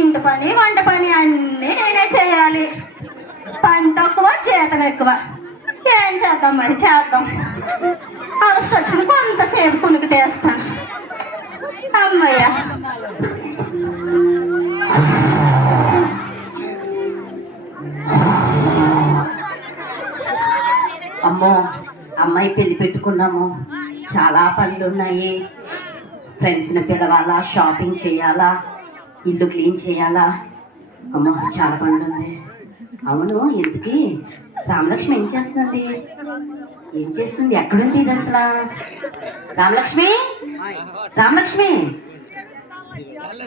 ఇంటి పని వంట పని అన్నీ నేనే చేయాలి. పని తక్కువ జీతం ఎక్కువ. ఏం చేద్దాం మరి, చేద్దాం. అవసరం వచ్చింది కొంతసేపు కునుకు తీస్తాను. అమ్మయ్య. అమ్మో, అమ్మాయి పెళ్లి పెట్టుకున్నాము, చాలా పనులు ఉన్నాయి. ఫ్రెండ్స్ని పిలవాలా, షాపింగ్ చేయాలా, ఇల్లు క్లీన్ చేయాలా. అమ్మో చాలా పనులు ఉంది. అవును, ఎందుకు రామలక్ష్మి ఏం చేస్తుంది? ఎక్కడుంది ఇది అసలు? రామలక్ష్మి, రామలక్ష్మి,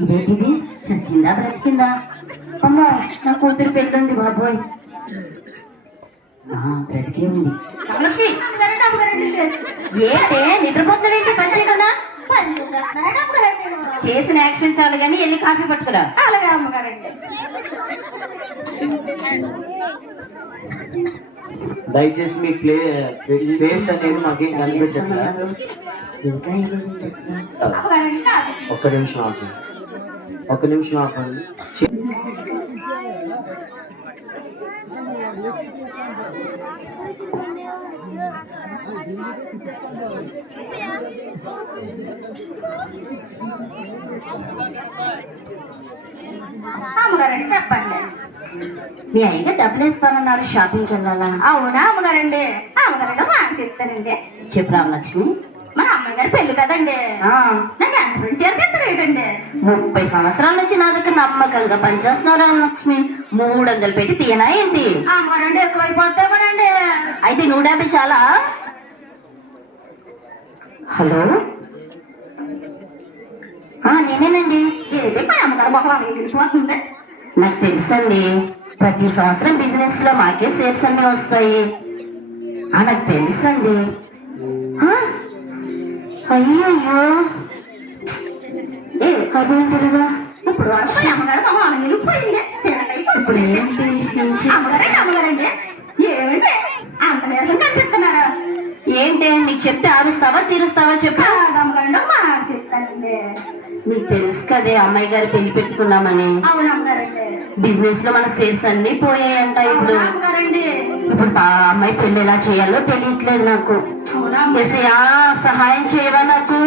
ఇదేంటిది? చచ్చిందా బ్రతికిందా? అమ్మో, నా కూతురు పెళ్ళి ఉంది బాబోయ్. బ్రతికే ఉంది. రామలక్ష్మి, ఏంటే నిద్రపోతున్నావేంటి? పని చేయకుండా చేసిన యాక్షన్ చాలు కానీ వెళ్ళి కాఫీ పట్టుకురా. అలాగే అమ్మగారండి. దయచేసి మీ ఫేస్ అనేది మాకేం కనిపించట్లేదు. ఇంకా ఒక్క నిమిషం ఆపండి. అమ్మగారండి చెప్పండి. మీ అయ్యగా డబ్బులు ఇస్తానన్నారు, షాపింగ్కి వెళ్ళాలా? అవునా అమ్మగారండి? అమ్మగారండి మాట చెప్తానండి. చెప్పు రామలక్ష్మి. మన అమ్మాయి గారి పెళ్లి కదండి, నాకు ఎంటపడి చేరుకెత్తారు ఏంటండి? 30 సంవత్సరాల నుంచి నా దగ్గర నమ్మకంగా పనిచేస్తున్నావు రామలక్ష్మి. 300 పెట్టి తీయనా ఏంటి? అమ్మగారండి ఎక్కువైపోతామనండి. అయితే 150 చాలా? హలో, నేనేనండి. ఏంటి మా అమ్మగారు ఒక వాళ్ళకి వెళ్ళిపోతుంది? నాకు తెలుసండి, ప్రతి సంవత్సరం బిజినెస్ లో మాకే షేర్స్ అన్ని వస్తాయి. నాకు తెలుసండి. అయ్యో, అదేంటిదిగా? ఇప్పుడు అమ్మగారు మా వాళ్ళని వెళ్ళిపోయింది. ఇప్పుడు ఏంటి? అమ్మగారండి ఏమండి అంత నీరసం కనిపిస్తున్నారా? ఏంటి నీకు చెప్తే ఆరుస్తావా తీరుస్తావా చెప్పు. అమ్మగారండి మాట చెప్తానండి. నీకు తెలుసు కదే అమ్మాయి గారు పెళ్లి పెట్టుకున్నామని. అవును అమ్మగారండి. బిజినెస్ లో మన సేల్స్ అన్ని పోయాయంట. ఇప్పుడు అమ్మాయి పెళ్లి ఎలా చేయాలో తెలియట్లేదు నాకు. సహాయం చేయవా నాకు?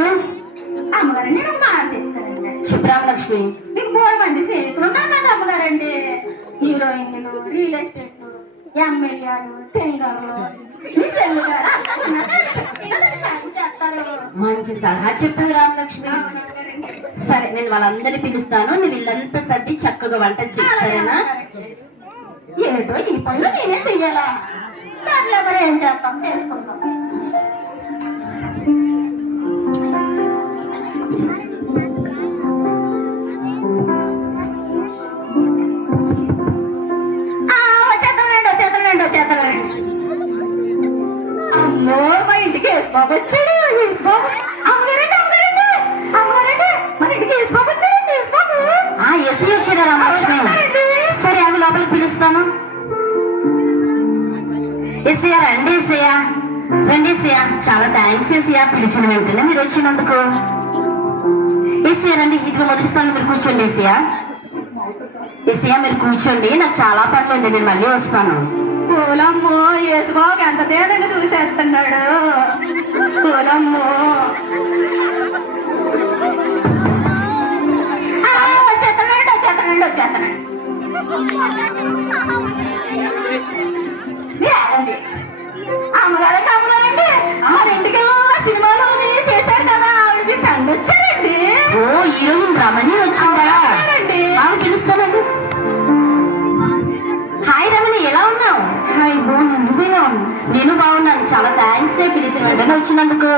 అమ్మగారండి నేను మాట చెప్తానండి. చెప్పు రామలక్ష్మి. మీకు 3 మంది స్నేహితులు ఉన్నారు కదా అమ్మగారండి. హీరోయిన్లు, రియల్ ఎస్టేట్, ఎమ్మెల్యేలు, టెండర్లు, మీ సెల్లు గారు చేస్తారు. మంచి సలహా చెప్పావు రామలక్ష్మి. సరే, నేను వాళ్ళందరినీ పిలుస్తాను. నువ్వు ఇల్లంతా సర్ది చక్కగా వంట చేస్తారేనా? ఏటో ఈ పనులు నేనే చెయ్యాలా? సర్లే మరి ఏం చేస్తాం, చేసుకుందాం. అమ్మో, మా ఇంటికి యేసుబాబు వచ్చాడు. యేసుబాబు అమ్మగారండి, అమ్మగారండి, అమ్మగారండి, మన ఇంటికి యేసుబాబు వచ్చాడండి. యేసుబాబు ఎస్ఐ వచ్చారా రామలక్ష్మి? సరే, అవి లోపలికి పిలుస్తాను. ఎస్ఐయా, రండి ఎస్ఐయా, రండి ఎస్ఐయా. చాలా థ్యాంక్స్ ఎస్ఐయా, పిలిచిన వెంటనే మీరు వచ్చినందుకు. ఎస్ఐయా రండి, ఇదిగో మొదటి స్థానం మీరు కూర్చోండి. ఎస్ఐయా, ఎస్ఐయా మీరు కూర్చోండి, నాకు చాలా పనులు ఉంది, నేను మళ్ళీ వస్తాను. పూలమ్మో, యేసుబాబు ఎంత తేదంగా చూసేస్తున్నాడు. పూలమ్మో వచ్చేస్తానండి. అమ్మగారండి, అమ్మగారండి, మన ఇంటికి సినిమాలో చేశారు కదా, ఆవిడ మీ ఫ్రెండ్ వచ్చారండి. ఓ, హీరోయిన్ రమణి వచ్చిందా? పిలుస్తానండి. హాయ్ రమణి, ఎలా ఉన్నావు? హాయ్, బాగున్నాను. నువ్వేలా ఉన్నావు? నేను బాగున్నాను, చాలా థ్యాంక్స్ పిలిచిన వెంటనే వచ్చినందుకు.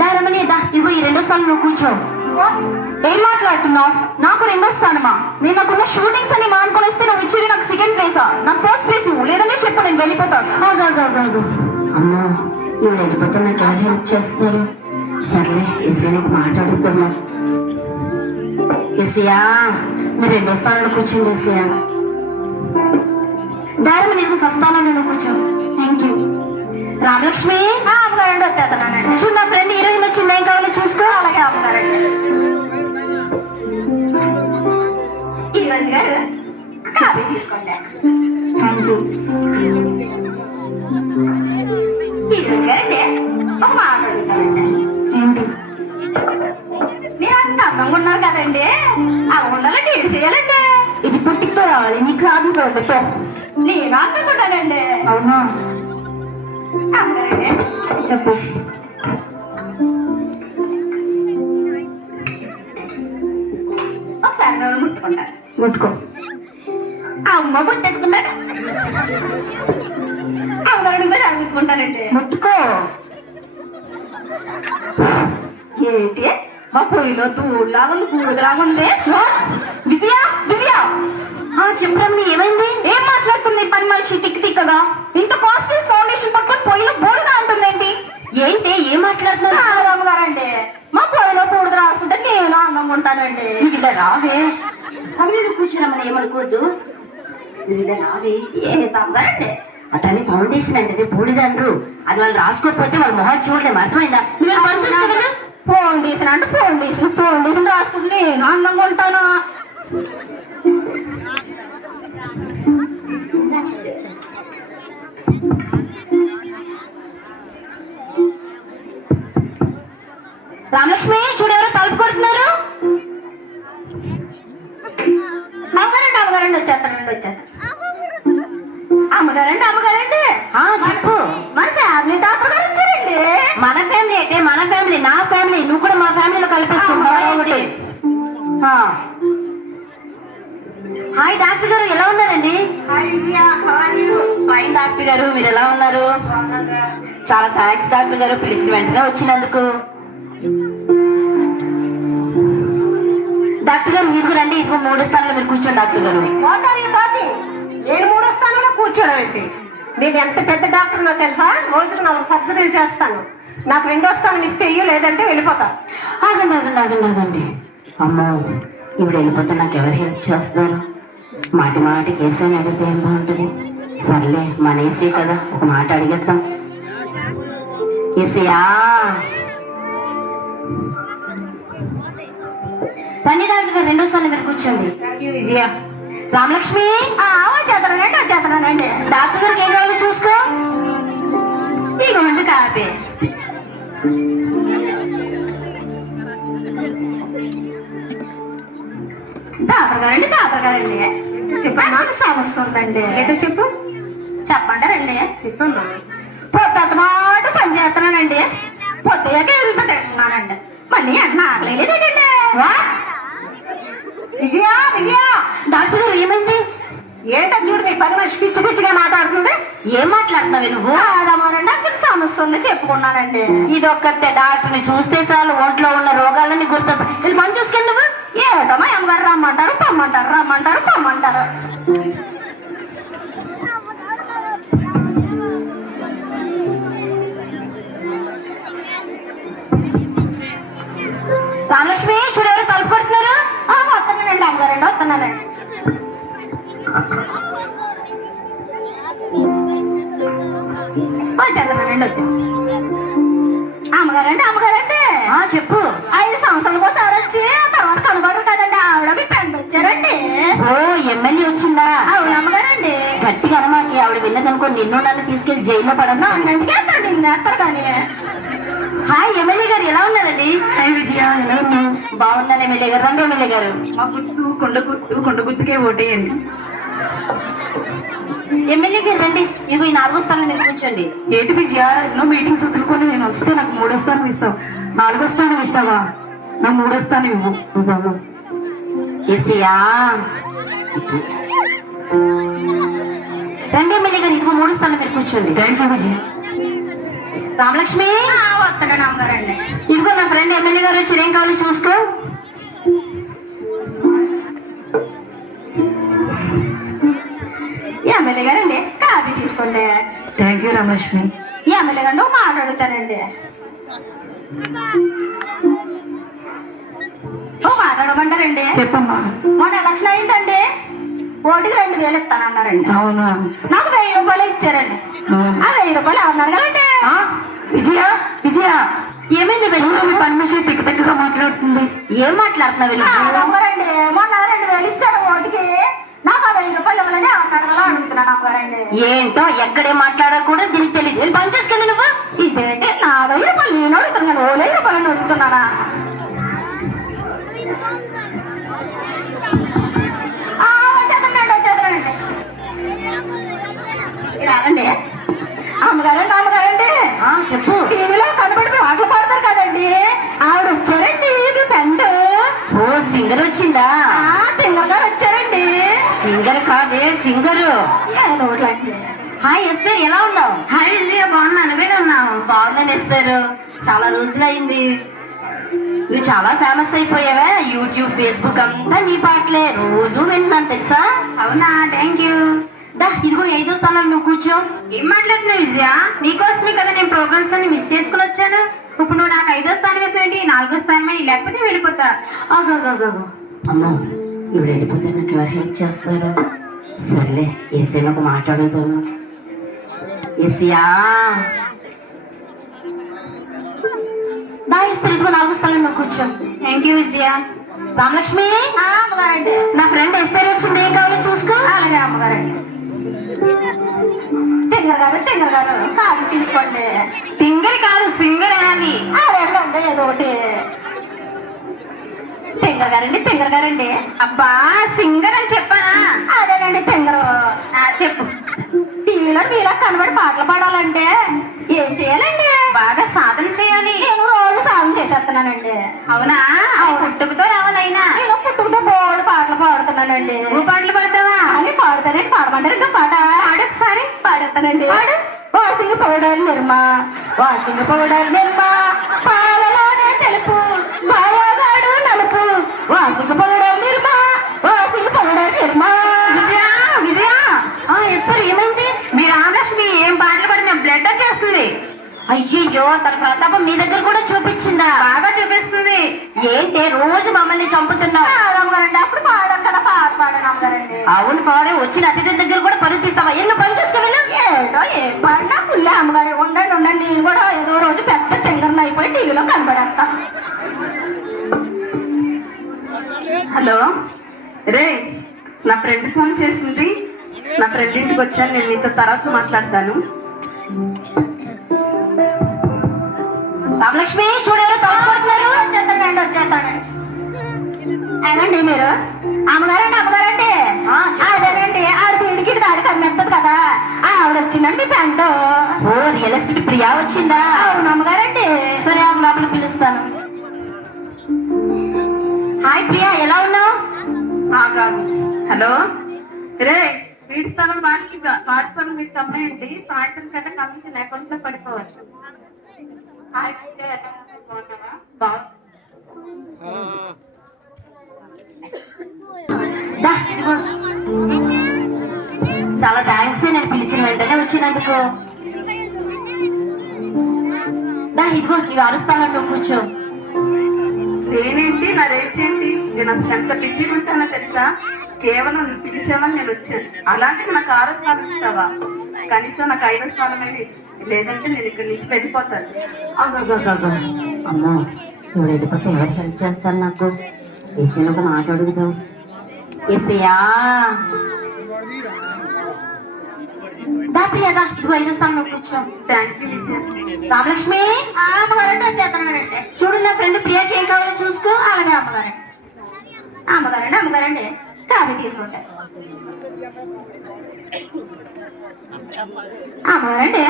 దా రమణి, దా, ఇగో ఈ 2వ స్థానం నువ్వు కూర్చో. ఏం మాట్లాడుతున్నావు? నాకు 2వ స్థానమా? నేను నాకున్న షూటింగ్స్ అన్ని మానుకొని వస్తే నువ్వు ఇచ్చేది నాకు 2nd ప్లేసా? నాకు 1st ప్లేస్ లేదని చెప్పు, నేను వెళ్ళిపోతాను. అమ్మా, ఇవి వెళ్ళిపోతే నాకు ఎవరు హెల్ప్ చేస్తారు? సర్లే, ఎస్ఐ నీకు మాట్లాడుతున్నా. ఎస్ఐయా, మీరు 2వ స్థానంలో కూర్చోండి. ఎస్ఐయా, దారి నీకు 1st స్థానంలో నువ్వు కూర్చో. Thank you. రామలక్ష్మి, అమ్మగారండి వచ్చేస్తున్నానండి. చూడు, నా ఫ్రెండ్ హీరోయిన్ వచ్చింది, ఏం కావాలో చూసుకో. అలాగే అమ్మగారండి. అందంగా ఉన్నారు కదండి అలా ఉండాలండి ఏం చేయాలండి ఇది పుట్టితో రావాలి నీకు రాదు పో. నేను అందంగా ఉంటానండి అవునా అమ్మగారండి చెప్పు. ఒకసారి నన్ను ముట్టుకుంటాను ముట్టుకో. అమ్మ ముట్టేసుకున్నాను అమ్మగారిని కూడా ముట్టుకుంటానండి ముట్టుకో. ఏంటి మా పొయ్యిలో దూడులాగా ఉంది బూడిదలాగా ఉంది విజయ విజయ చెప్పు రమణి ఏమైంది? ఏం మాట్లాడుతుంది పని మనిషి తిక్కు తిక్కగా? ఇంత కాస్ట్లీ ఫౌండేషన్ పట్టుకొని పొయ్యిలో బూడిద అంటుందేంటి? ఏంటి ఏం మాట్లాడుతున్నారు? అమ్మగారండి మా పొయ్యిలో బూడిద రాసుకుంటే నేను అందంగా ఉంటానండి ఇలా రావే రమణి కూర్చున్నామని ఏమనుకోవద్దు. ఇలా రావే అమ్మగారండి అతని ఫౌండేషన్ అంటే బూడిదండ్రు అది వాళ్ళు రాసుకోకపోతే వాళ్ళ మొహాలు చూడలేము అర్థమైందా? నువ్వు పని చూస్తే ఫౌండేషన్ అంటే ఫౌండేషన్ రాసుకుంటే నేను అందంగా ఉంటాను రామలక్ష్మి చూడెవరో తలుపు కొడుతున్నారు. అమ్మగారండి వచ్చేస్తాను అమ్మగారండి చెప్పు. మన ఫ్యామిలీ తాతలు గారు వచ్చారండి మన ఫ్యామిలీ అంటే మన ఫ్యామిలీ నా ఫ్యామిలీ నువ్వు కూడా మా ఫ్యామిలీలో కలిపేసుకుంటావు. హాయ్ డాక్టర్ గారు ఎలా ఉన్నారండి? ఫైన్ డాక్టర్ గారు మీరు ఎలా ఉన్నారు? చాలా థ్యాంక్స్ డాక్టర్ గారు పిలిచిన వెంటనే వచ్చినందుకు. డాక్టర్ గారు మీరు రండి ఇదిగో 3 స్థానంలో మీరు కూర్చోండి డాక్టర్ గారు. నేను 3వ స్థానంలో కూర్చోడం ఏంటి? నేను ఎంత పెద్ద డాక్టర్నో తెలుసా? రోజుకు 4 సర్జరీలు చేస్తాను. నాకు 2వ స్థానం ఇస్తే ఇయ్యు లేదంటే వెళ్ళిపోతా. ఆగండి అమ్మో ఇప్పుడు వెళ్ళిపోతే నాకు ఎవరు హెల్ప్ చేస్తారు? మాటికి ఏసీని అడిగితే ఏం బాగుంటుంది? సర్లే మన ఏసీ కదా ఒక మాట అడిగేద్దాం. ఏసీయా రండి డాక్టర్ గారు 2వ స్థానం మీరు కూర్చోండి. విజయ రామలక్ష్మి వచ్చేస్తానండి డాక్టర్ గారికి ఏం కావాలో చూసుకో. ఇదిగోండి కాపీ తాతగారండి చెప్పమ్మా. సమస్య ఉందండి ఏంటో చెప్పు. చెప్పంటారండి చెప్పమ్మా. పొద్దుమాట పని చేస్తున్నానండి పొద్దుగా ఎంత తింటున్నానండి మళ్ళీ అన్న ఆగలేదండి విజయ విజయ డాక్టర్ గారు ఏమైంది? ఏంటో చూడు మీ పని మనిషి పిచ్చిగా మాట్లాడుతుంది. ఏం మాట్లాడుతున్నావు నువ్వు? కాదమ్మారండి అసలు సమస్య ఉంది చెప్పుకున్నానండి ఇదొక్కతే డాక్టర్ని చూస్తే చాలు ఒంట్లో ఉన్న రోగాలన్నీ గుర్తొస్తాయి. వీళ్ళు పని చూసుకెళ్ళి నువ్వు ఏటో మా అమ్మగారు రమ్మంటారు పొమ్మంటారు రామలక్ష్మి చూడెవరు తలుపు కొడుతున్నారు. వస్తున్నానండి అమ్మగారండి వస్తున్నానండి వచ్చేస్తానండి వచ్చా అమ్మగారండి చెప్పు. 5 సంవత్సరాలకు ఒకసారి వచ్చి తర్వాత కనుగోరు కదండి ఆవిడ మీ పెంట వచ్చారండి. ఓ ఎమ్మెల్యే వచ్చిందా? అవును అమ్మగారండి గట్టిగా అనమాకి ఆవిడ విన్నదనుకో నిన్ను నన్ను తీసుకెళ్లి జైల్లో పడేస్తా. ఎందుకు వేస్తాడు నిన్నేస్తారు కానీ హాయ్ ఎమ్మెల్యే గారు ఎలా ఉన్నారండి? హాయ్ విజయ ఎలా ఉన్నావు? బాగున్నాను ఎమ్మెల్యే గారు. రండి ఎమ్మెల్యే గారు. మా కొండ గుర్తుకే ఓటేయండి. ఎమ్మెల్యే గారు రండి ఇగో ఈ 4వ స్థానం మీరు కూర్చోండి. ఏంటి విజయ ఎన్నో మీటింగ్స్ వదులుకొని నేను వస్తే నాకు 3వ స్థానం ఇస్తావు, 4వ స్థానం ఇస్తావా? నా 3వ స్థానం ఇవ్వు. ఏసీయా రండి ఎమ్మెల్యే గారు ఇదిగో 3వ స్థానం మీరు కూర్చోండి. థ్యాంక్ యూ విజయ. రామలక్ష్మి వస్తాడండి అమ్మగారండి ఇదిగో నా ఫ్రెండ్ ఎమ్మెల్యే గారు వచ్చి ఏం కావాలో చూసుకో. ఎమ్మెల్యే గారండి కాఫీ తీసుకోండి. Thank you Ramalakshmi. ఎమ్మెల్యే గారిని ఒక మాట అడుగుతానండి. ఓ మాట్లాడమంటారండి. చెప్పమ్మా. మొన్న ఎలక్షన్ అయిందండి ఓటుకి 2000 ఇస్తానన్నారండి. అవునా? నాకు 1000 రూపాయలు ఇచ్చారండి. ఆ 1000 రూపాయలు ఎవరిని అడగాలండి? విజయ విజయ ఏమైంది? పని మనిషి తిక్కగా మాట్లాడుతుంది. ఏం మాట్లాడుతున్నావు? అమ్మగారండి మొన్న 2000 ఇచ్చారు ఓటుకి, నాకు ఆ 1000 రూపాయలు ఇవ్వలేదు ఎవరిని అడగాలో అడుగుతున్నాను అమ్మగారండి. ఏంటో ఎక్కడే మాట్లాడకూడదు దీనికి తెలియదు. పని చేసుకెళ్ళి నువ్వు. ఇదేంటి నా 1000 రూపాయలు నేను అడుగుతున్నాను, ఓ 1000 రూపాయలు అడుగుతున్నానా? వచ్చేస్తానండి రానండి. అమ్మగారండి చెప్పు. టీవీలో కనబడి పాటలు పాడతారు కదండి, ఆవిడ వచ్చారండి మీ ఫ్రెండ్. ఓ సింగర్ వచ్చిందా? తింగర్ గారు వచ్చారండి. సింగర్ కాదే సింగరు. ఏదో ఒకటి. హాయ్ ఎస్తర్, ఎలా ఉన్నావు? హాయ్ విజయ, బాగున్నా. నువ్వే ఉన్నావు? బాగున్నాను ఎస్తర్, చాలా రోజులైంది. నువ్వు చాలా ఫేమస్ అయిపోయావా, యూట్యూబ్ ఫేస్బుక్ అంతా నీ పాటలే, రోజు వింటున్నాను తెలుసా. అవునా, థ్యాంక్ యూ. దా ఇదిగో 5వ స్థానం, నువ్వు కూర్చో. ఏం మాట్లాడుతున్నావు విజయ? నీకోసమే కదా నేను ప్రోగ్రామ్స్ అన్ని మిస్ చేసుకుని వచ్చాను. ఇప్పుడు నువ్వు నాకు 5వ స్థానం వేసేయండి, 4వ స్థానం లేకపోతే వెళ్ళిపోతా. అమ్మో ఇప్పుడు వెళ్ళిపోతే నాకు ఎవరు హెల్ప్ చేస్తారు? సర్లే ఏసీలో ఒక మాట అడుగుతాను. ఏసీయా దా ఇస్తారు, ఇదిగో 4వ స్థానం, నువ్వు కూర్చో. థ్యాంక్ యూ విజయ. రామలక్ష్మి, అమ్మగారండి. నా ఫ్రెండ్ ఎస్తర్ వచ్చింది, ఏం కావాలో చూసుకో. అలాగే అమ్మగారండి. తింగర్ గారు కాఫీ తీసుకోండి. సింగర్ కాదు, సింగర్ అనాలి. అదేట్లో ఉండే ఏదో ఒకటి. తింగర్ గారండి. అబ్బా సింగర్ అని చెప్పానా? అదేనండి తింగరు. చెప్పు. టీవీలో మీలా కనబడి పాటలు పాడాలంటే ఏం చేయాలండి? బాగా సాధన చేయాలి. నేను రోజు సాధన చేసేస్తున్నానండి. అవునా? పుట్టుకతో రావాలైనా నేను పుట్టుకతో బోర్డు పాటలు పాడుతున్నానండి. నువ్వు పాటలు పాడతావా? అని పాడతానండి. పాడమంటారు ఇంకా పాట ఒకసారి పాడేస్తానండి. వాసింగ్ పౌడర్ నిర్మా, వాసింగ్ పౌడర్ నిర్మా, పాలలోనే తెలుపు, బావగాడు నలుపు, వాసింగ్ పౌడర్ నిర్మా, వాసింగ్ పౌడర్ నిర్మా. విజయ విజయ, ఎస్తారు ఏమైంది? మీ రామలక్ష్మి ఏం పాటలు పడిన బ్లడ్ వచ్చేస్తుంది. అయ్యయ్యో, తన ప్రతాపం నీ దగ్గర కూడా చూపించిందా? బాగా చూపిస్తుంది. ఏంటి రోజు మమ్మల్ని చంపుతున్నావు? అమ్మగారండి అప్పుడు పాడాం కదా, పాట పాడాను అమ్మగారండి. అవును పాడే, వచ్చిన అతిథుల దగ్గర కూడా పరుగు తీస్తావా? ఎన్ని పని చూసుకోవాలి. ఏటో ఏం పాడినా పుల్లే అమ్మగారు. ఉండండి నేను కూడా ఏదో రోజు పెద్ద తింగర్ని అయిపోయి టీవీలో కనబడేస్తా. హలో రే, నా ఫ్రెండ్ ఫోన్ చేసింది. నా ఫ్రెండ్ ఇంటికి వచ్చాను, నేను నీతో తర్వాత మాట్లాడతాను. రామలక్ష్మి చూడారు, తప్పుడుతున్నారు. వచ్చేస్తానండి. ఏనండి మీరు? అమ్మగారండి అదేనండి, ఆవిడ తిడికి దాడికి అమ్మేస్తుంది కదా, ఆవిడ వచ్చిందండి మీ ఫ్రెండ్. ఓ రియల్ ఎస్టేట్ ప్రియా వచ్చిందా? అవును అమ్మగారండి. సరే ఆమె లోపల పిలుస్తాను. హాయ్ ప్రియా, ఎలా ఉన్నావు? హలో రే, వీడి స్థలం వాడి స్థలం మీకు అమ్మాయండి. సాయంత్రం కన్నా కమిషన్ అకౌంట్ లో పడిపోవచ్చు. హాయ్ విజయ, ఎలా ఉన్నావు? బాగున్నావా? దా, ఇదిగో. చాలా థ్యాంక్స్ నేను పిలిచిన వెంటనే వచ్చినందుకు. దా ఇదిగో, నీ అరుస్తాను, నువ్వు కూర్చో. నేనేంటి, నా రేంజ్ ఏంటి? నేను అసలు ఎంత బిజీగా ఉంటానో తెలుసా? కేవలం నువ్వు పిలిచామని నేను వచ్చాను. అలాంటిది నాకు 6వ స్థానం ఇస్తావా? కనీసం నాకు 5వ స్థానమైన, లేదంటే నేను ఇక్కడి నుంచి వెళ్ళిపోతాను. అమ్మో ఇప్పుడు వెళ్ళిపోతే ఎవరు హెల్ప్ చేస్తారు నాకు? ఏసీలో ఒక మాట అడుగుదాం. ఏసీయా దా ప్రియా, దా ఇదిగో 5వ స్థానం, నువ్వు కూర్చో. థ్యాంక్ యూ విజయ. రామలక్ష్మి, అమ్మగారండి వచ్చేస్తానండి. చూడు నా ఫ్రెండ్ ప్రియాకి ఏం కావాలో చూసుకో. అలాగే అమ్మగారండి కాఫీ తీసుకుంటే. అమ్మగారండి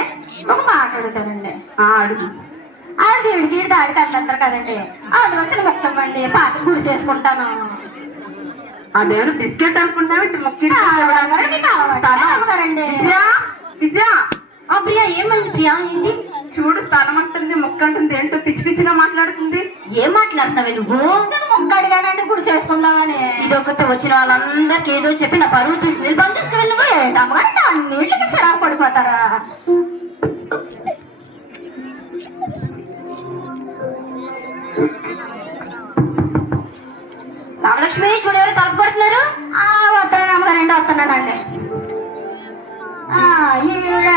ఒక మాట అడుగుతానండి. అడుగు. ఆవిడ తిడికి దాడికి అట్లంటారు కదండి, అందులో చిన్న మొక్కమండి పాత గుడి చేసుకుంటాను. అదేమో బిస్కెట్ అనుకుంటావు, ఇటు మొక్కి అమ్మగారండి. విజయ, ప్రియా ఏమైంది? ప్రియా ఏంటి? చూడు, స్థలం అంటుంది, మొక్క అంటుంది, ఏంటో పిచ్చి పిచ్చిగా మాట్లాడుతుంది. ఏం మాట్లాడుతున్నావే నువ్వు? మొక్క అడిగానండి గుడి చేసుకుందామని. ఇదొకటి వచ్చిన వాళ్ళందరికి ఏదో చెప్పి నా పరువు తీసుకుని పని చూసుకుని నువ్వు ఏంటమ్మగారండి అన్నిటికీ సిరాకు పడిపోతారా? రామలక్ష్మి చూడు, ఎవరు తలుపు కొడుతున్నారు? వస్తానండి అమ్మగారండి, వస్తున్నానండి. ఈవిడ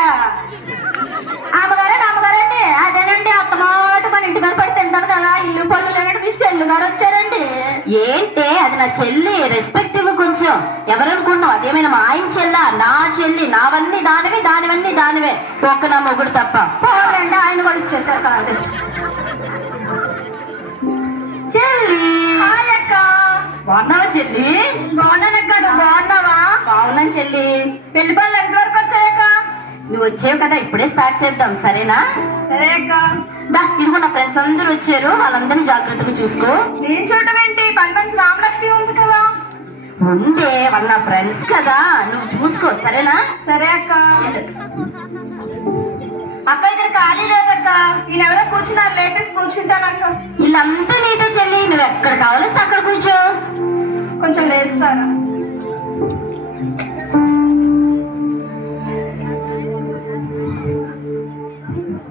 అమ్మగారండి అదేనండి, అత్తమాట మన ఇంటి మీద పడి తింటది కదా, ఇల్లు పళ్ళు లేనండి మీ సెల్లు గారు వచ్చారండి. ఏంటే అది నా చెల్లి, రెస్పెక్ట్ ఇవ్వు కొంచెం. ఎవరనుకున్నావు? అదేమైనా మా ఆయన చెల్లా? నా చెల్లి, నావన్నీ దానివే, దానివన్నీ దానివే, ఒక్క నా మొగుడు తప్ప. పోలండి, ఆయన కూడా ఇచ్చేసారు కాదు. చెల్లి హాయ్ అక్క. బాగున్నావా చెల్లి? బాగున్నానక్క, నువ్వు బాగున్నావా? బాగున్నాను చెల్లి. పెళ్లి పనులు ఎంతవరకు వచ్చాయక్క? నువ్వు వచ్చావు కదా, ఇప్పుడే స్టార్ట్ చేద్దాం, సరేనా? సరే అక్క. దా, ఇదిగో నా ఫ్రెండ్స్ అందరూ వచ్చారు, వాళ్ళందరినీ జాగ్రత్తగా చూసుకో. నేను చూడటం ఏంటి, పని మంచి రామలక్ష్మి ఉంది కదా. ఉండే, వాళ్ళ నా ఫ్రెండ్స్ కదా, నువ్వు చూసుకో, సరేనా? సరే అక్క. వెళ్ళు. అక్క ఇక్కడ ఖాళీ లేదక్క, నేను ఎవరో కూర్చున్నారు, లేపేసి కూర్చుంటాను అక్క. వీళ్ళంతా నీతో చెల్లి, నువ్వు ఎక్కడ కావాల్సి అక్కడ కూర్చో. కొంచెం లేస్తారా?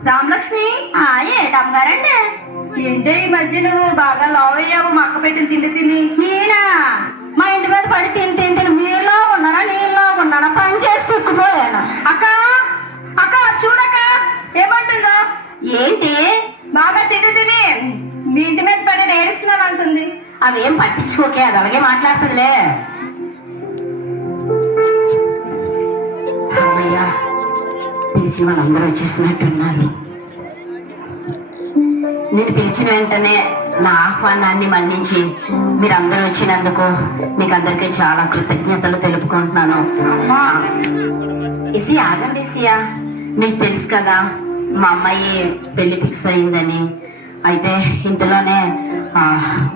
రామలక్ష్మి, ఏటమ్మగారండి? ఏంటే ఈ మధ్య నువ్వు బాగా లావ్ అయ్యావు, మా అక్క పెట్టిన తిండి తిని. నేనా? మా ఇంటి మీద పడి తిని మీరులో ఉన్నారా నీళ్ళలో ఉన్నారా? పని చేసి సిక్కుపోయాను. అక్క అక్క చూడక్క, ఏమంటుందో? ఏంటి? బాగా తిని మీ ఇంటి మీద పడి నేరుస్తున్నాను అంటుంది. అవేం పట్టించుకోకే, అది అలాగే మాట్లాడుతుందిలే. అమ్మయ్యా, పిలిచిన వాళ్ళందరూ వచ్చేసినట్టున్నారు. నేను పిలిచిన వెంటనే నా ఆహ్వానాన్ని మన్నించి మీరందరూ వచ్చినందుకు మీకు అందరికీ చాలా కృతజ్ఞతలు తెలుపుకుంటున్నాను. ఇసి ఆగండి ఇసియా, మీకు తెలుసు కదా మా అమ్మాయి పెళ్లి ఫిక్స్ అయిందని. అయితే ఇందులోనే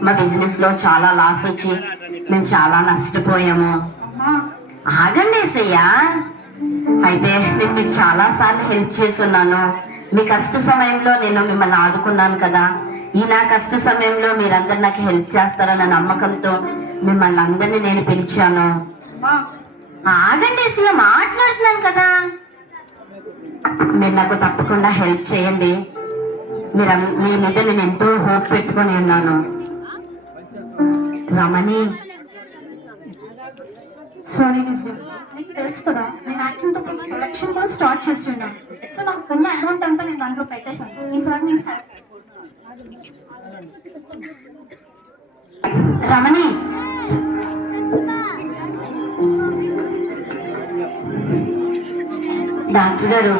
మా బిజినెస్ లో చాలా లాస్ వచ్చి మేము చాలా నష్టపోయాము. ఆగండి ఇసయ్యా, అయితే నేను మీకు చాలా సార్లు హెల్ప్ చేస్తున్నాను. మీ కష్ట సమయంలో నేను మిమ్మల్ని ఆదుకున్నాను కదా. ఈ నా కష్ట సమయంలో మీరందరు నాకు హెల్ప్ చేస్తారన్న నమ్మకంతో మిమ్మల్ని అందరినీ నేను పిలిచాను. ఆగండి ఇసయ్యా, మాట్లాడుతున్నాను కదా. మీరు నాకు తప్పకుండా హెల్ప్ చేయండి. మీ మీద నేను ఎంతో హోప్ పెట్టుకొని ఉన్నాను. రమణి, సారీ విజయ్, నీకు తెలుసు కదా నేను యాక్టింగ్ తో ప్రొడక్షన్ కూడా స్టార్ట్ చేస్తున్నాను. సో నాకు ఉన్న అమౌంట్ అంతా నేను దాంట్లో పెట్టేశాను. ఈసారి నేను రమణి, డాక్టర్ గారు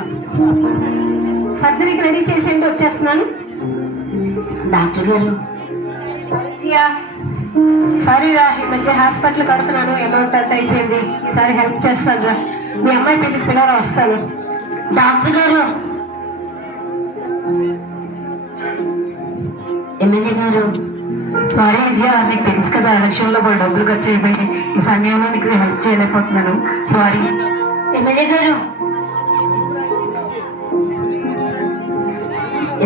సర్జరీకి రెడీ చేసేయండి, వచ్చేస్తున్నాను. డాక్టర్ గారు సారీ రా, ఈ మధ్య హాస్పిటల్ కడుతున్నాను, అమౌంట్ అంతా అయిపోయింది. ఈసారి హెల్ప్ చేస్తాను రా. మీ అమ్మాయి పెళ్లికి పిల్లలు వస్తాను. డాక్టర్ గారు, ఎమ్మెల్యే గారు, సారీ విజయ, నీకు తెలుసు కదా ఎలక్షన్ లో డబ్బులు ఖర్చు అయిపోయి ఈ సమయంలో నీకు హెల్ప్ చేయలేకపోతున్నాను. సారీ. ఎమ్మెల్యే గారు,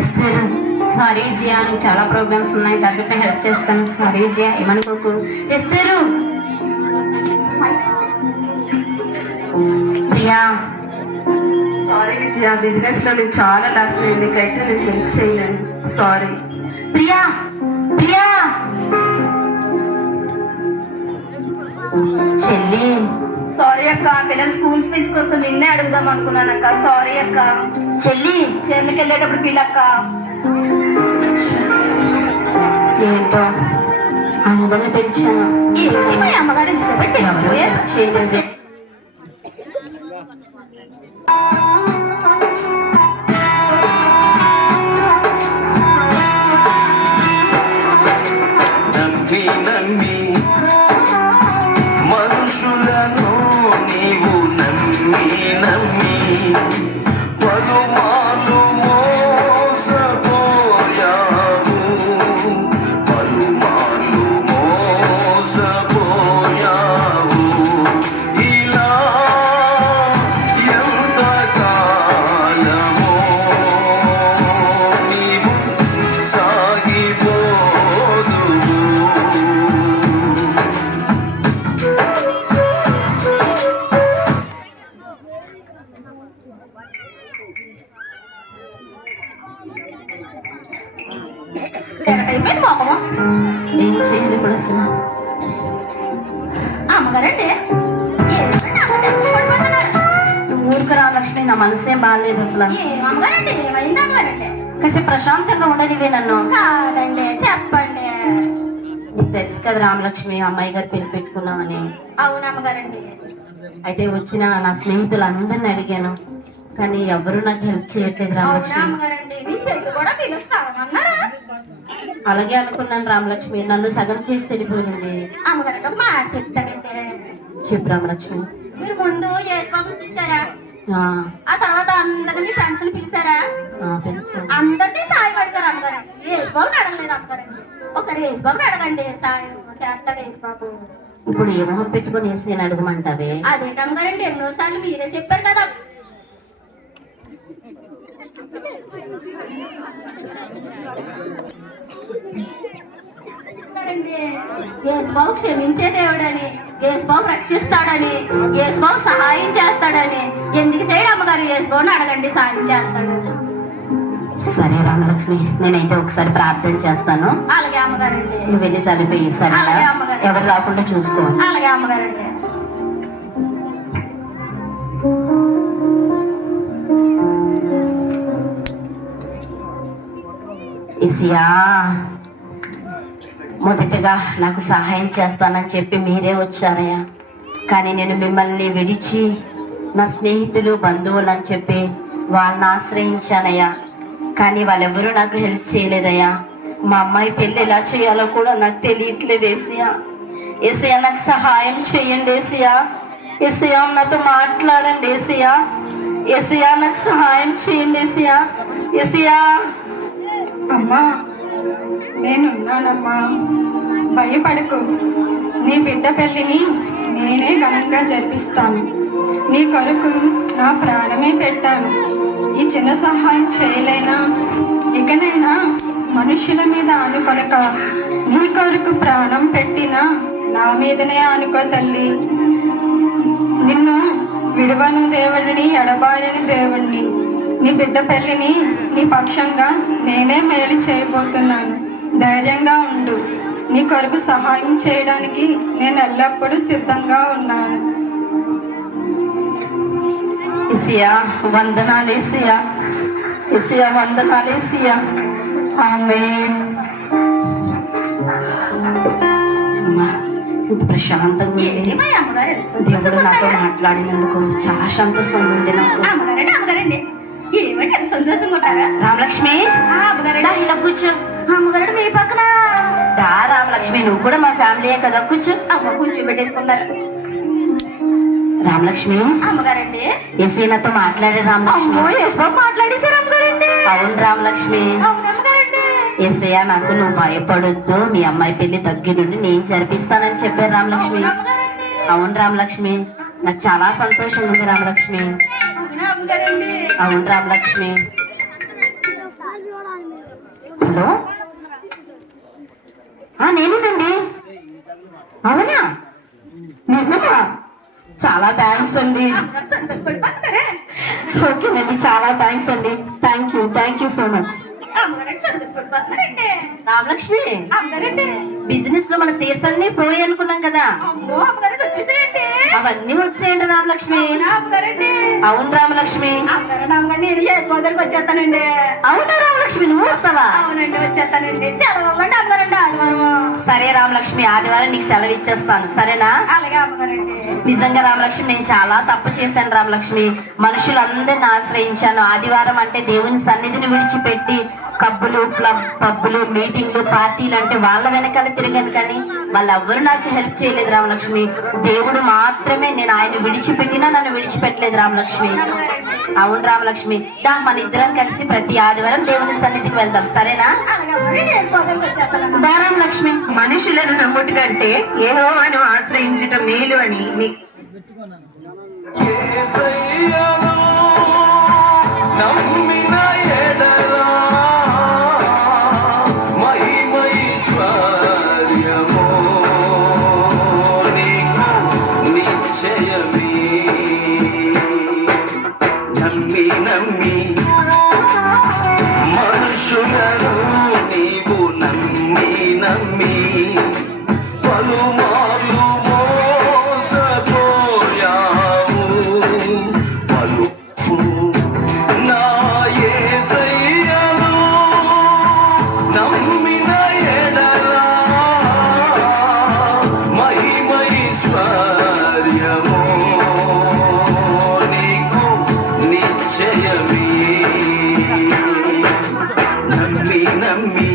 ఇస్తారు. సారీ విజయ, నాకు చాలా ప్రోగ్రామ్స్ ఉన్నాయి, తగ్గట్టు హెల్ప్ చేస్తాను. సారీ విజయ, ఏమనుకోకు. ఇస్తారు. ప్రియా, సారీ విజయ, బిజినెస్ లో నేను చాలా లాస్ అయింది, నీకైతే నేను హెల్ప్ చేయలేను. సారీ. ప్రియా, ప్రియా, చెల్లి. సారీ అక్క, పిల్లల స్కూల్ ఫీజు కోసం నిన్నే అడుగుదాం అనుకున్నాను అక్క. సారీ అక్క. చెల్లి, చెర్లకి వెళ్ళేటప్పుడు పిల్లక్క. ఏంటో అందరిని పిలిచాను, ఏంటి మా అమ్మగారు ఇంతసేపు ఎవరు చేయలేదు. నమ్మి నమ్మి మనుషులను నీవు నమ్మి నమ్మి పలుమార్లు మోసపోయావు, పలుమార్లు మోసపోయావు. ఇలా ఎంతకాలమో నీవు సాగిపోదువు. అయిపోయింది పాపం. ఏం చేయాలి ఇప్పుడు అసలు? అమ్మగారండి, ఏంటంటే అంత టెన్షన్ పడిపోతున్నారు? ఊరికి రామలక్ష్మి, నా మనసేం బాగాలేదు అసలు. ఏమమ్మగారండి, ఏమైంది అమ్మగారండి? కాసేపు ప్రశాంతంగా ఉండనివే నన్ను. కాదండి, చెప్పండి. నీకు తెలుసు కదా రామలక్ష్మి, అమ్మాయి గారు పెళ్లి పెట్టుకున్నామని. అవును అమ్మగారండి. అయితే వచ్చిన నా స్నేహితులు అందరిని అడిగాను, కానీ ఎవరు నాకు హెల్ప్ చేయట్లేదు అవునా రామలక్ష్మి. అమ్మగారండి, మీ సెల్ కూడా పిలుస్తామన్నారా? అలాగే అనుకున్నాను రామలక్ష్మి, నన్ను సగం చేసి వెళ్ళిపోయింది. అమ్మగారు ఒక మాట చెప్తానంటే, చెప్పు రామలక్ష్మి. మీరు ముందు యేసుబాబుని పిలిచారా? ఆ, ఆ తర్వాత అందరినీ ఫ్రెండ్స్ ని పిలిచారా? పిలిచాను. అందరినీ సాయం అడిగారు అమ్మగారు. యేసుబాబుని అడగలేదు అమ్మగారండి. ఒకసారి యేసుబాబుని అడగండి, సాయం చేస్తాడు యేసుబాబు. ఇప్పుడు ఏ మొహం పెట్టుకుని వేసి అడగమంటావే? అదేంటి అమ్మగారండి, ఎన్నోసార్లు మీరే చెప్పారు కదా. యేసుబాబు క్షమించే దేవుడని, యేసుబాబు రక్షిస్తాడని, యేసుబాబు సహాయం చేస్తాడని ఎందుకు చేయడు అమ్మగారు? యేసుబాబుని అడగండి, సాయం చేస్తాడని. సరే రామలక్ష్మి, నేనైతే ఒకసారి ప్రార్థన చేస్తాను. అలాగే అమ్మగారండి. నువ్వు వెళ్ళి తలిపేయి, సరే? అలాగే అమ్మగారు. ఎవరు రాకుండా చూసుకో. అలాగే అమ్మగారండి. ఇసియా, మొదటగా నాకు సహాయం చేస్తానని చెప్పి మీరే వచ్చారయ్యా. కానీ నేను మిమ్మల్ని విడిచి నా స్నేహితులు బంధువులు అని చెప్పి వాళ్ళని ఆశ్రయించానయ్యా. కానీ వాళ్ళెవరూ నాకు హెల్ప్ చేయలేదయ్యా. మా అమ్మాయి పెళ్ళి ఎలా చేయాలో కూడా నాకు తెలియట్లేదు ఏసయ్యా. ఏసయ్యా, నాకు సహాయం చేయండి ఏసయ్యా. ఏసయ్యా, నాతో మాట్లాడండి ఏసయ్యా. ఏసయ్యా, నాకు సహాయం చేయండి ఏసయ్యా. ఏసయ్యా. అమ్మా, నేనున్నానమ్మా, భయపడకు. నీ బిడ్డ పెళ్ళిని నేనే ఘనంగా జరిపిస్తాను. నీ కొరకు నా ప్రాణమే పెట్టాను. ఈ చిన్న సహాయం చేయలేనా? ఇకనైనా మనుషుల మీద ఆనుకొనక నీ కొరకు ప్రాణం పెట్టినా నా మీదనే ఆనుకో తల్లి. నిన్ను విడువను దేవుడిని, ఎడబాయని దేవుడిని. నీ బిడ్డ పెళ్ళిని నీ పక్షంగా నేనే మేలు చేయబోతున్నాను. ధైర్యంగా ఉండు. నీ కొరకు సహాయం చేయడానికి నేను ఎల్లప్పుడూ సిద్ధంగా ఉన్నాను. ఏసయ్యా, వందనాలు ఏసయ్యా. ఏసయ్యా, వందనాలు ఏసయ్యా. ఆమేన్. అమ్మా, ఇంత ప్రశాంతంగా ఉంది. ఏమయ్య అమ్మగారు, దేవుడు నాతో మాట్లాడినందుకు చాలా సంతోషంగా ఉంది నాకు. అమ్మగారండి ఏమంటే ఎంత సంతోషంగా ఉంటారా? రామలక్ష్మి, అమ్మగారండి, దా ఇలా కూర్చో. అమ్మగారు మీ పక్కన. దా రామలక్ష్మి, నువ్వు కూడా మా ఫ్యామిలీయే కదా, కూర్చో. అమ్మ కూర్చోబెట్టేసుకున్నారు. రామలక్ష్మి, అమ్మగారండి, ఏసీ నాతో మాట్లాడే రామలక్ష్మి. అమ్మో యేసుబాబు మాట్లాడేశారు అమ్మగారండి. అవును రామలక్ష్మి. అవును అమ్మగారండి. ఏసయ్య, నాకు నువ్వు భయపడొద్దు, మీ అమ్మాయి పెళ్లి దగ్గరుండి నేను జరిపిస్తానని చెప్పారు రామలక్ష్మి. అమ్మగారండి, అవును రామలక్ష్మి, నాకు చాలా సంతోషంగా ఉంది రామలక్ష్మి. అవునా అమ్మగారండి. అవును రామలక్ష్మి. హలో, నేనేనండి. అవునా, నిజమా? చాలా థ్యాంక్స్ అండి. అమ్మగారు సంతోషపడిపోతున్నారే. ఓకేనండి, చాలా థ్యాంక్స్ అండి. Thank you so much. అమ్మగారండి సంతోషపడిపోతున్నారండి. రామలక్ష్మి, అమ్మగారండి, బిజినెస్ లో మన షేర్స్ అన్ని పోయి అనుకున్నాం కదా, అమ్మో అమ్మగారండి వచ్చేసాయండి. అవన్నీ వచ్చేయండి రామలక్ష్మి. అవునా అమ్మగారండి. అవును రామలక్ష్మి. అమ్మగారండి, అమ్మగారు నేను యేసుబాబు దగ్గరికి వచ్చేస్తానండి. అవునా రామలక్ష్మి, నువ్వు వస్తావా? అవునండి వచ్చేస్తానండి. సెలవు ఇవ్వండి అమ్మగారండి, ఆదివారం. సరే రామలక్ష్మి, ఆదివారం నీకు సెలవు ఇచ్చేస్తాను, సరేనా? అలాగే అమ్మగారండి. నిజంగా రామలక్ష్మి, నేను చాలా తప్పు చేశాను రామలక్ష్మి. మనుషులందరిని ఆశ్రయించాను. ఆదివారం అంటే దేవుని సన్నిధిని విడిచిపెట్టి కబ్బులు, పబ్బులు, మీటింగ్లు, పార్టీలు అంటే వాళ్ళ వెనకాల తిరిగాను. కానీ వాళ్ళెవ్వరూ నాకు హెల్ప్ చేయలేదు రామలక్ష్మి. దేవుడు మాత్రమే, నేను ఆయన విడిచిపెట్టినా నన్ను విడిచిపెట్టలేదు రామలక్ష్మి. అవును రామలక్ష్మి, దా మన ఇద్దరం కలిసి ప్రతి ఆదివారం దేవుని సన్నిధికి వెళ్దాం, సరేనా? అలాగే అమ్మగారు, యేసుబాబు దగ్గరికి వచ్చేస్తాను. దా రామలక్ష్మి. మనుషులను నమ్ముట కంటే యెహోవాను ఆశ్రయించుట మేలు అని యేసయ్యను నమ్మిన ఎడల మహిమైశ్వర్యము నీకు నిశ్చయమే. నమ్మి మనుషులను నీవు నమ్మి పలుమార్లు మోసపోయావు. నా యేసయ్యను నమ్మిన ఎడల మహిమైశ్వర్యము నీకు నిశ్చయమే. నమ్మి